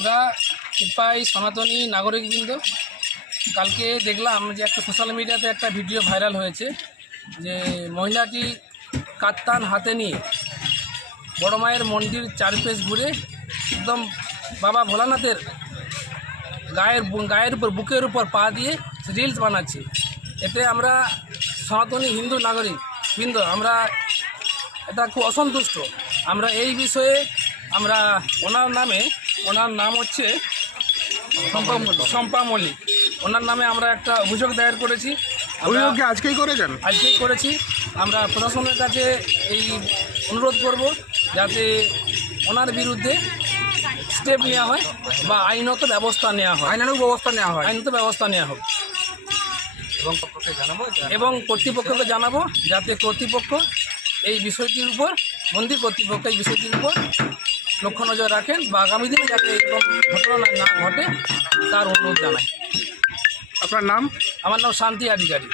আমরা সিপাহী সনাতনী নাগরিকবৃন্দ কালকে দেখলাম যে একটা সোশ্যাল মিডিয়াতে একটা ভিডিও ভাইরাল হয়েছে যে মহিলাটি কাত্তান হাতে নিয়ে বড় মায়ের মন্দির চারপেশ ঘুরে একদম বাবা ভোলানাথের গায়ের উপর বুকের উপর পা দিয়ে রিলস বানাচ্ছে। এতে আমরা সনাতনী হিন্দু নাগরিক বৃন্দ আমরা এটা খুব অসন্তুষ্ট। আমরা এই বিষয়ে আমরা ওনার নাম হচ্ছে শম্পা মল্লিক, ওনার নামে আমরা একটা অভিযোগ দায়ের করেছি। অভিযোগ কি আজকেই করেছেন? আজকেই করেছি। আমরা প্রশাসনের কাছে এই অনুরোধ করব যাতে ওনার বিরুদ্ধে স্টেপ নেওয়া হয় বা আইনত ব্যবস্থা নেওয়া হয়, আইনানুগ ব্যবস্থা নেওয়া হোক এবং কর্তৃপক্ষকে জানাবো যাতে কর্তৃপক্ষ এই বিষয়টির উপর মন্দির কর্তৃপক্ষ এই বিষয়টির উপর লক্ষ্য নজর রাখেন বা আগামী দিনে যাতে এরকম ঘটনা না ঘটে তার অনুরোধ জানাই। আপনার নাম? আমার নাম শান্তি অধিকারী।